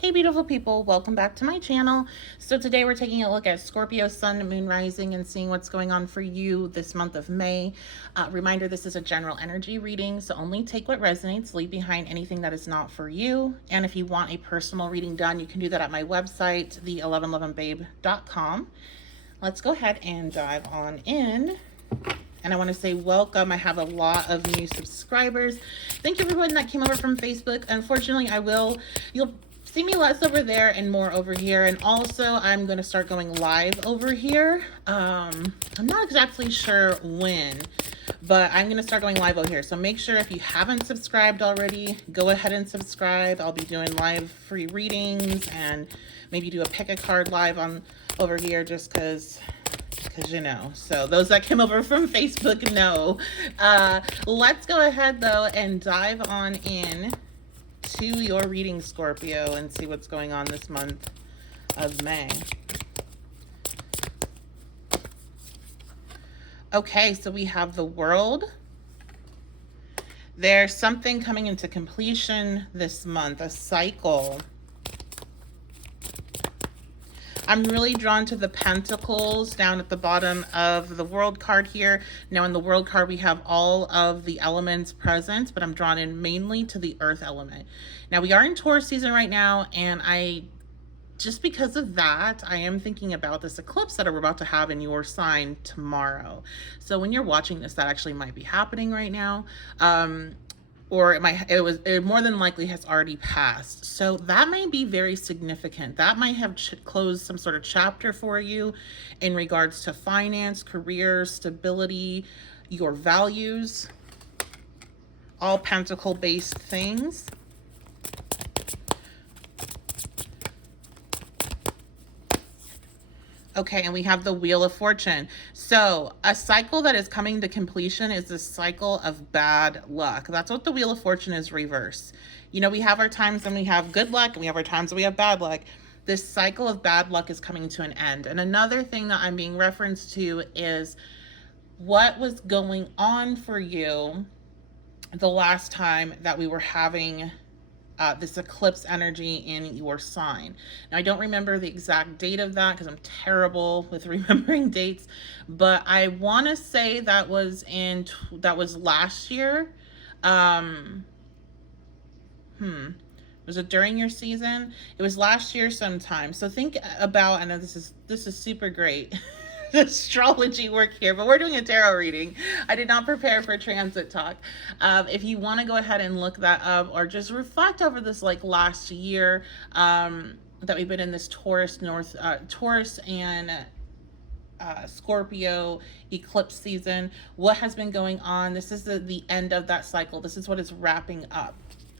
Hey beautiful people, welcome back to my channel. So today we're taking a look at Scorpio Sun, Moon Rising and seeing what's going on for you this month of May. Reminder, this is a general energy reading, so only take what resonates, leave behind anything that is not for you. And if you want a personal reading done, you can do that at my website, the1111babe.com. Let's go ahead and dive on in. And I want to say welcome. I have a lot of new subscribers. Thank you everyone that came over from Facebook. Unfortunately, you'll see me less over there and more over here. And also I'm going to start going live over here. I'm not exactly sure when, but I'm going to start going live over here. So make sure if you haven't subscribed already, go ahead and subscribe. I'll be doing live free readings and maybe do a pick a card live on over here just because you know. So those that came over from Facebook know. Let's go ahead though and dive on in to your reading, Scorpio, and see what's going on this month of May. Okay, so we have the World. There's something coming into completion this month, a cycle. I'm really drawn to the Pentacles down at the bottom of the World card here. Now in the World card, we have all of the elements present, but I'm drawn in mainly to the Earth element. Now we are in Taurus season right now, and just because of that, I am thinking about this eclipse that we're about to have in your sign tomorrow. So when you're watching this, that actually might be happening right now. Or it more than likely has already passed. So that may be very significant. That might have closed some sort of chapter for you in regards to finance, career, stability, your values, all pentacle based things. Okay, and we have the Wheel of Fortune. So a cycle that is coming to completion is the cycle of bad luck. That's what the Wheel of Fortune is reverse. You know, we have our times when we have good luck and we have our times when we have bad luck. This cycle of bad luck is coming to an end. And another thing that I'm being referenced to is what was going on for you the last time that we were having this eclipse energy in your sign. Now, I don't remember the exact date of that because I'm terrible with remembering dates, but I want to say that was last year. Was it during your season? It was last year sometime. So think about, I know this is super great astrology work here, but we're doing a tarot reading. I did not prepare for transit talk. If you want to go ahead and look that up or just reflect over this like last year that we've been in this Taurus and Scorpio eclipse season, what has been going on. This is the end of that cycle. This is what is wrapping up.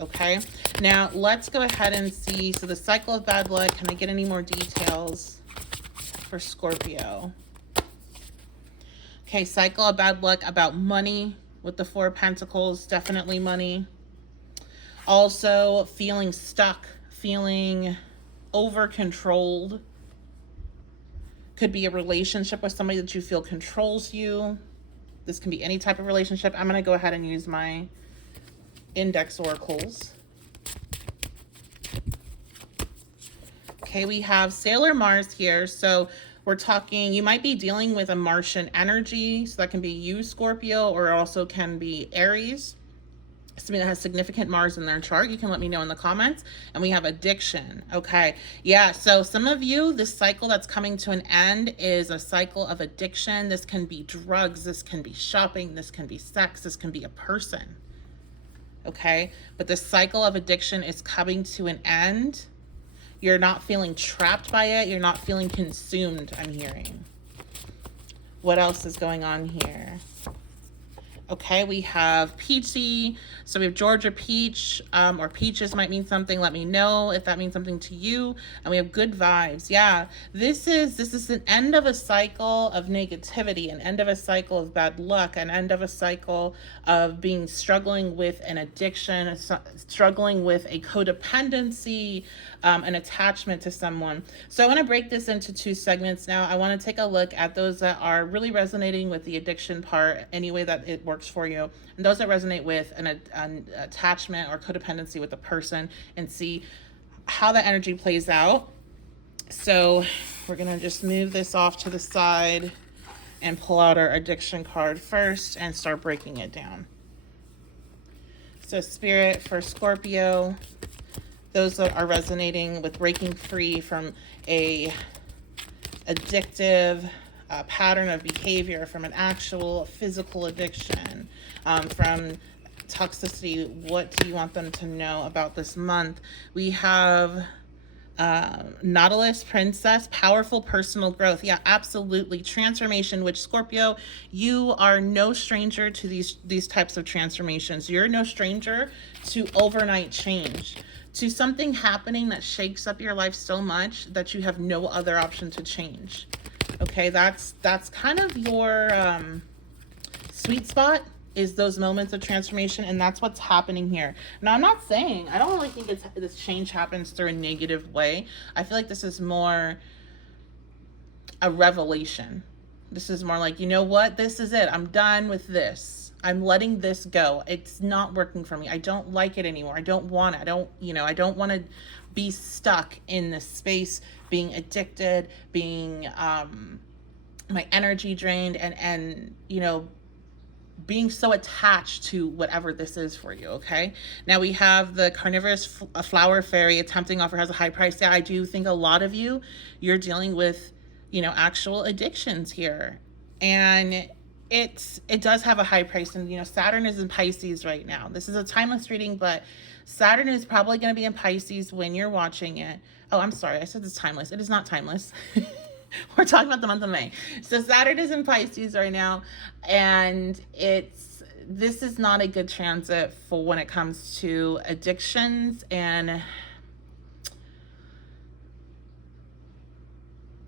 Okay, now let's go ahead and see. So the cycle of bad luck, can I get any more details for Scorpio? Okay, cycle of bad luck about money with the Four of Pentacles, definitely money. Also feeling stuck, feeling over-controlled. Could be a relationship with somebody that you feel controls you. This can be any type of relationship. I'm going to go ahead and use my index oracles. Okay, we have Sailor Mars here. So we're talking, you might be dealing with a Martian energy. So that can be you, Scorpio, or also can be Aries. Somebody that has significant Mars in their chart. You can let me know in the comments. And we have addiction. Okay. Yeah. So some of you, this cycle that's coming to an end is a cycle of addiction. This can be drugs. This can be shopping. This can be sex. This can be a person. Okay. But the cycle of addiction is coming to an end. You're not feeling trapped by it. You're not feeling consumed, I'm hearing. What else is going on here? Okay, we have peachy. So we have Georgia peach, or peaches might mean something. Let me know if that means something to you. And we have good vibes. Yeah, this is an end of a cycle of negativity, an end of a cycle of bad luck, an end of a cycle of struggling with an addiction, struggling with a codependency, an attachment to someone. So I want to break this into two segments now. I want to take a look at those that are really resonating with the addiction part, any way that it works for you, and those that resonate with an attachment or codependency with a person, and see how the energy plays out. So we're going to just move this off to the side and pull out our addiction card first and start breaking it down. So Spirit for Scorpio, those that are resonating with breaking free from a addictive pattern of behavior, from an actual physical addiction, from toxicity, what do you want them to know about this month? We have Nautilus Princess, powerful personal growth. Yeah, absolutely. Transformation, which Scorpio, you are no stranger to these types of transformations. You're no stranger to overnight change, to something happening that shakes up your life so much that you have no other option to change. Okay, that's kind of your sweet spot, is those moments of transformation, and that's what's happening here. Now, I'm not saying, I don't really think this change happens through a negative way. I feel like this is more a revelation. This is more like, you know what, this is it. I'm done with this. I'm letting this go. It's not working for me. I don't like it anymore. I don't want it. I don't want to be stuck in this space, being addicted, being my energy drained, and being so attached to whatever this is for you. Okay, now we have the carnivorous flower fairy. Attempting offer has a high price. Yeah, I do think a lot of you're dealing with actual addictions here, and it does have a high price. And Saturn is in Pisces right now. This is a timeless reading, but Saturn is probably going to be in Pisces when you're watching it. Oh, I'm sorry, I said it's timeless. It is not timeless. We're talking about the month of May. So Saturn is in Pisces right now, and this is not a good transit for when it comes to addictions and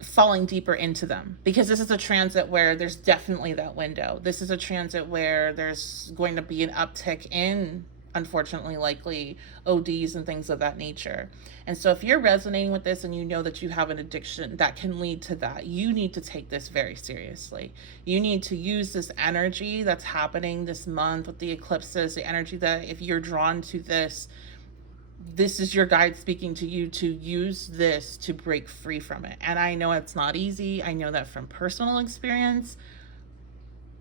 falling deeper into them, because this is a transit where there's definitely that window. This is a transit where there's going to be an uptick in, unfortunately, likely ODs and things of that nature. And so if you're resonating with this and you know that you have an addiction that can lead to that, you need to take this very seriously. You need to use this energy that's happening this month with the eclipses, the energy that if you're drawn to this is your guide speaking to you to use this to break free from it. And I know it's not easy. I know that from personal experience.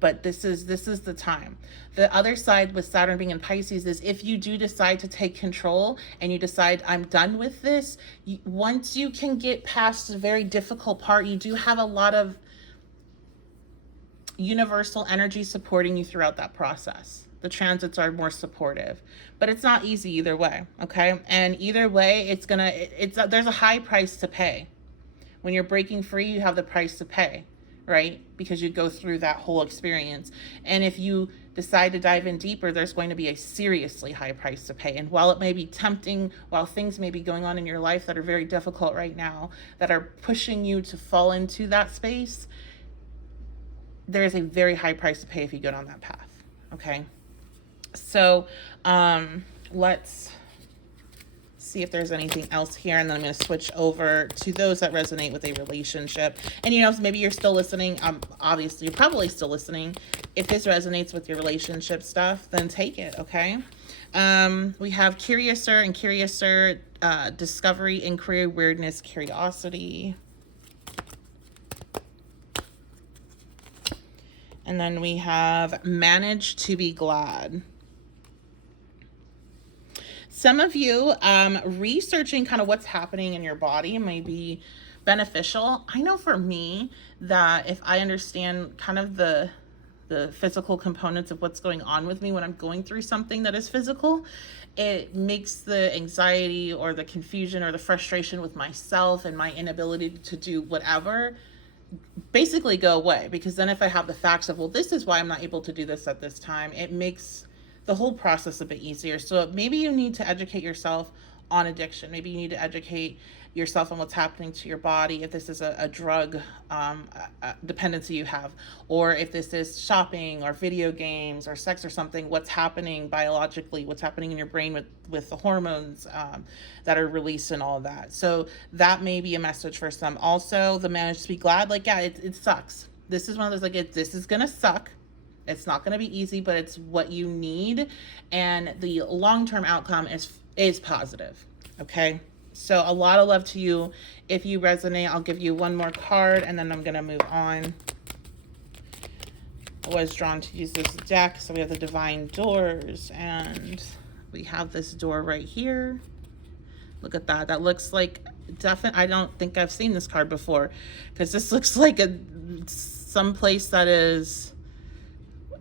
But this is the time. The other side with Saturn being in Pisces is if you do decide to take control and you decide, I'm done with this, once you can get past the very difficult part, you do have a lot of universal energy supporting you throughout that process. The transits are more supportive, but it's not easy either way. Okay. And either way, there's a high price to pay. When you're breaking free, you have the price to pay, right? Because you go through that whole experience. And if you decide to dive in deeper, there's going to be a seriously high price to pay. And while it may be tempting, while things may be going on in your life that are very difficult right now, that are pushing you to fall into that space, there is a very high price to pay if you go down that path. Okay. So let's see if there's anything else here, and then I'm going to switch over to those that resonate with a relationship. And maybe you're still listening. Obviously you're probably still listening. If this resonates with your relationship stuff, then take it. Okay. We have Curiouser and Curiouser, discovery, inquiry, weirdness, curiosity. And then we have manage to be glad. Some of you researching kind of what's happening in your body may be beneficial. I know for me that if I understand kind of the physical components of what's going on with me when I'm going through something that is physical, it makes the anxiety or the confusion or the frustration with myself and my inability to do whatever basically go away. Because then if I have the facts of, well, this is why I'm not able to do this at this time, it makes the whole process a bit easier. So maybe you need to educate yourself on addiction. Maybe you need to educate yourself on what's happening to your body, if this is a drug dependency you have, or if this is shopping or video games or sex or something, what's happening biologically, what's happening in your brain with the hormones that are released and all of that. So that may be a message for some. Also, the manage to be glad, it sucks. This is one of those, this is gonna suck. It's not going to be easy, but it's what you need. And the long-term outcome is positive. Okay. So a lot of love to you. If you resonate, I'll give you one more card and then I'm going to move on. I was drawn to use this deck. So we have the Divine Doors and we have this door right here. Look at that. That looks like I don't think I've seen this card before because this looks like some place that is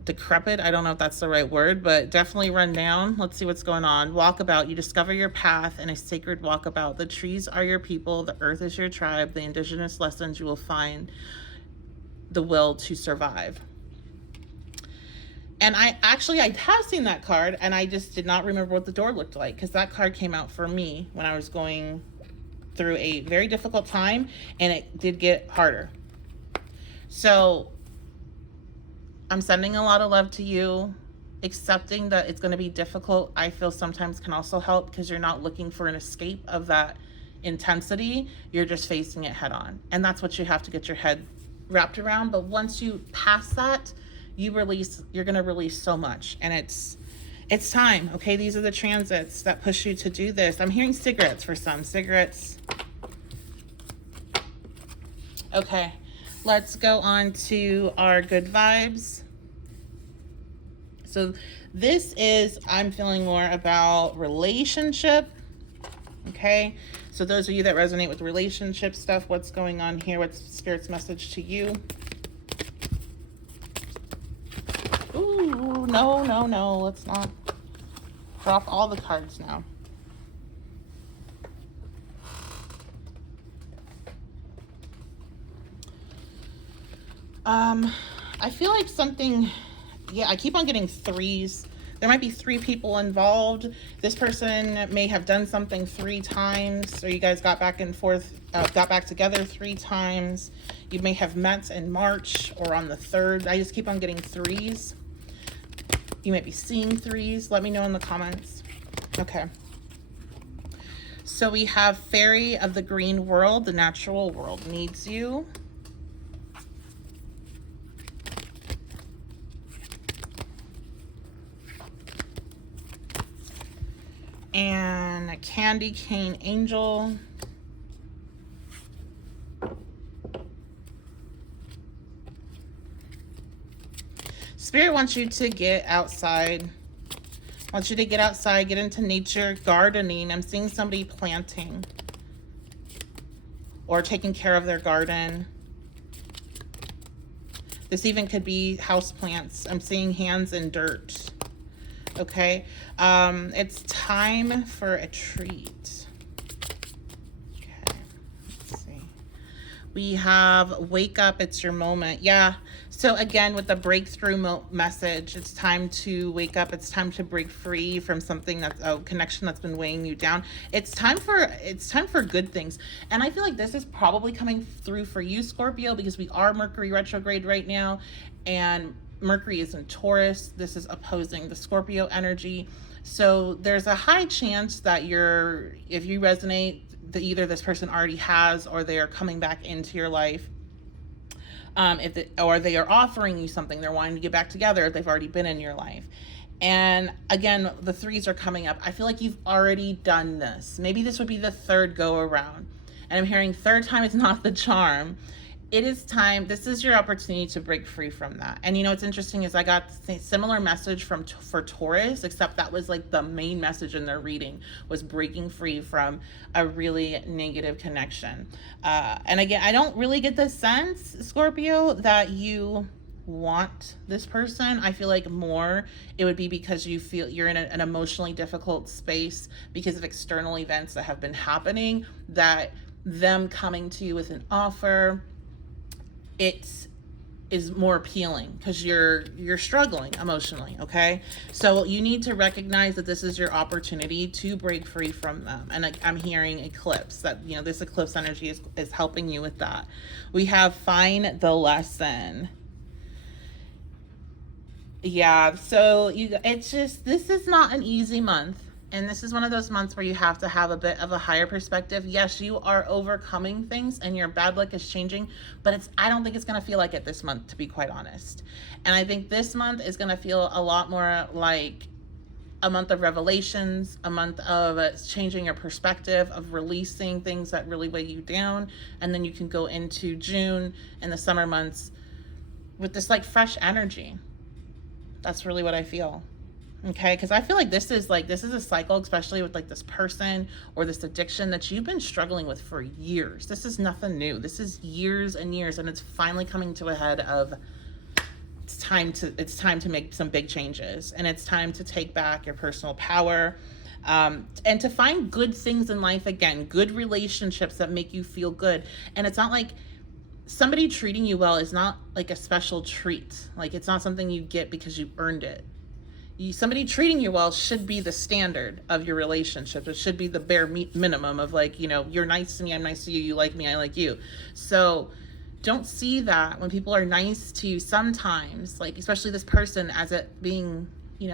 decrepit. I don't know if that's the right word, but definitely run down. Let's see what's going on. Walkabout. You discover your path in a sacred walkabout. The trees are your people. The earth is your tribe. The indigenous lessons you will find the will to survive. And I have seen that card and I just did not remember what the door looked like because that card came out for me when I was going through a very difficult time and it did get harder. So I'm sending a lot of love to you. Accepting that it's going to be difficult, I feel sometimes can also help because you're not looking for an escape of that intensity. You're just facing it head on. And that's what you have to get your head wrapped around. But once you pass that, you're going to release so much. And it's time. Okay. These are the transits that push you to do this. I'm hearing cigarettes for some. Cigarettes. Okay. Let's go on to our good vibes. So this is, I'm feeling more about relationship. Okay. So those of you that resonate with relationship stuff, what's going on here? What's Spirit's message to you? Ooh, no. Let's not drop all the cards now. I feel like something, I keep on getting threes. There might be 3 people involved. This person may have done something 3 times, or you guys got back and forth, got back together 3 times. You may have met in March or on the 3rd. I just keep on getting 3s. You might be seeing 3s. Let me know in the comments. Okay. So we have Fairy of the Green World. The natural world needs you. And a Candy Cane Angel. Spirit wants you to get outside. Wants you to get outside, get into nature, gardening. I'm seeing somebody planting or taking care of their garden. This even could be house plants. I'm seeing hands in dirt. Okay. It's time for a treat. Okay. Let's see. We have wake up. It's your moment. Yeah. So again, with the breakthrough message, it's time to wake up. It's time to break free from something that's a connection that's been weighing you down. It's time for good things. And I feel like this is probably coming through for you, Scorpio, because we are Mercury retrograde right now, and Mercury is in Taurus. This is opposing the Scorpio energy. So there's a high chance that if you resonate, that either this person already has or they are coming back into your life. Or they are offering you something, they're wanting to get back together if they've already been in your life. And again, the 3s are coming up. I feel like you've already done this. Maybe this would be the 3rd go around. And I'm hearing 3rd time is not the charm. It is time. This is your opportunity to break free from that. And you know what's interesting is I got the similar message for Taurus, except that was like the main message in their reading was breaking free from a really negative connection. And again, I don't really get the sense, Scorpio, that you want this person. I feel like more it would be because you feel you're in an emotionally difficult space because of external events that have been happening, that them coming to you with an offer, it is more appealing because you're struggling emotionally. Okay, so you need to recognize that this is your opportunity to break free from them. And I'm hearing eclipse, that this eclipse energy is helping you with that. We have find the lesson. Yeah, so this is not an easy month. And this is one of those months where you have to have a bit of a higher perspective. Yes, you are overcoming things and your bad luck is changing, but I don't think it's going to feel like it this month, to be quite honest. And I think this month is going to feel a lot more like a month of revelations, a month of changing your perspective, of releasing things that really weigh you down. And then you can go into June and the summer months with this like fresh energy. That's really what I feel. Okay, because I feel like this is a cycle, especially with like this person or this addiction that you've been struggling with for years. This is nothing new. This is years and years, and it's finally coming to a head of it's time to make some big changes, and it's time to take back your personal power, and to find good things in life again, good relationships that make you feel good. And it's not like somebody treating you well is not like a special treat. Like, it's not something you get because you earned it. Somebody treating you well should be the standard of your relationship. It should be the bare minimum of like, you're nice to me, I'm nice to you, you like me, I like you. So don't see that when people are nice to you sometimes, like especially this person, as it being,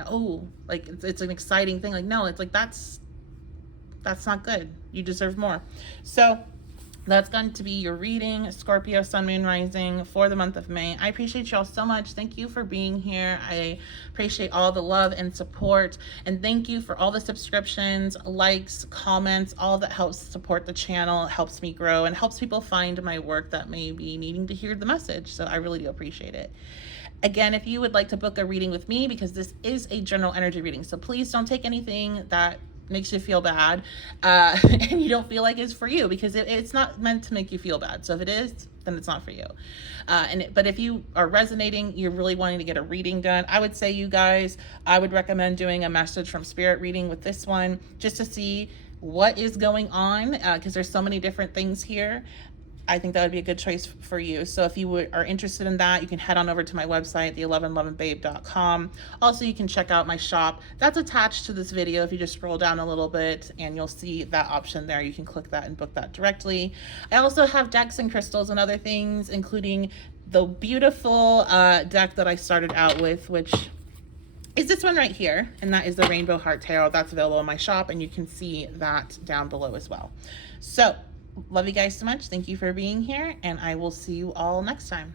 oh, like it's an exciting thing. Like, no, it's like that's not good. You deserve more. So that's going to be your reading, Scorpio Sun, Moon, Rising for the month of May. I appreciate y'all so much. Thank you for being here. I appreciate all the love and support. And thank you for all the subscriptions, likes, comments, all that helps support the channel, helps me grow, and helps people find my work that may be needing to hear the message. So I really do appreciate it. Again, if you would like to book a reading with me, because this is a general energy reading, so please don't take anything that makes you feel bad and you don't feel like it's for you, because it's not meant to make you feel bad. So if it is, then it's not for you. But if you are resonating, you're really wanting to get a reading done, I would say, you guys, I would recommend doing a message from spirit reading with this one, just to see what is going on, because there's so many different things here. I think that would be a good choice for you. So if you are interested in that, you can head on over to my website, the1111babe.com. Also, you can check out my shop. That's attached to this video. If you just scroll down a little bit, and you'll see that option there. You can click that and book that directly. I also have decks and crystals and other things, including the beautiful deck that I started out with, which is this one right here, and that is the Rainbow Heart Tarot. That's available in my shop, and you can see that down below as well. So love you guys so much. Thank you for being here, and I will see you all next time.